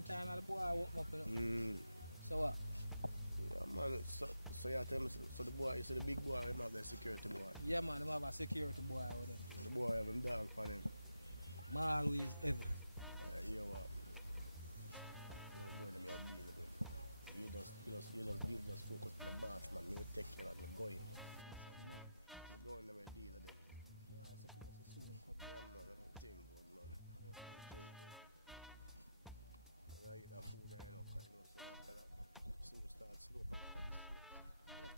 same time the boy woke up. So what? Yeah, man, so you tell me, so the boy, you see the big boy, him have the security boy. Yeah, man, him have a security boy with him. The boy have him dog for him. Man always heavy. You what? You go in and deal with him. You just focus on the boss, man. Me will take care of me going. You go in and deal with him. Yeah, so soon come. Yeah, man, thing good, man. Thing good. I eat that food there, you know, because you know, so after that, soon start slope after this year. Yeah.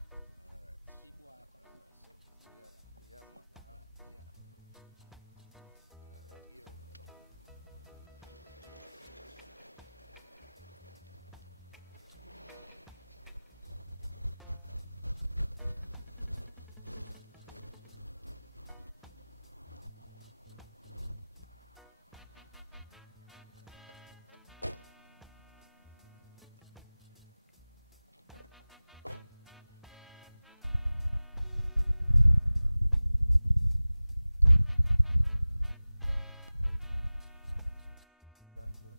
Alright. See boy coming back. Yeah, man. Alright, yeah. Here. That's good.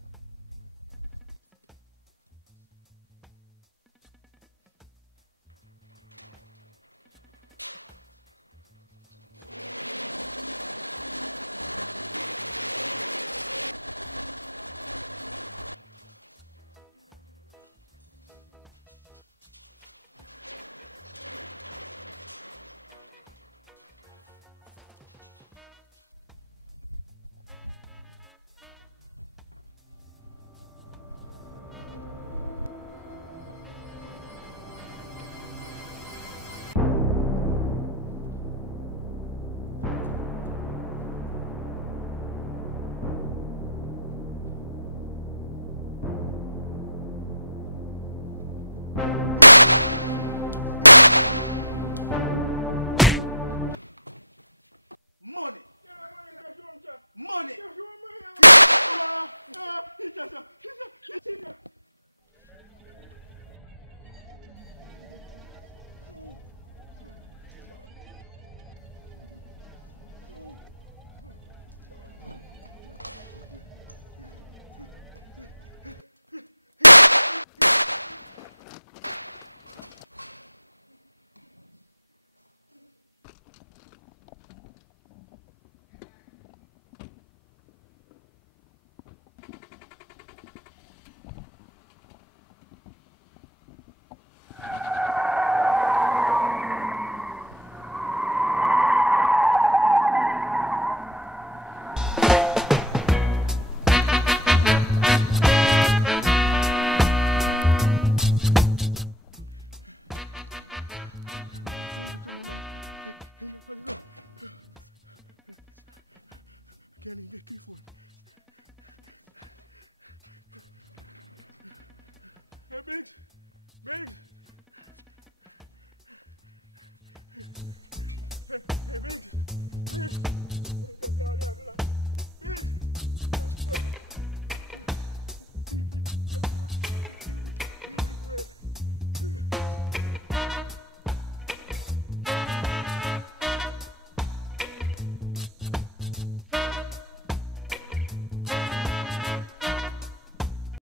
Money! Money! Can't even get for it. Hey, Biggs! Biggs! Hey, Biggs! Biggs!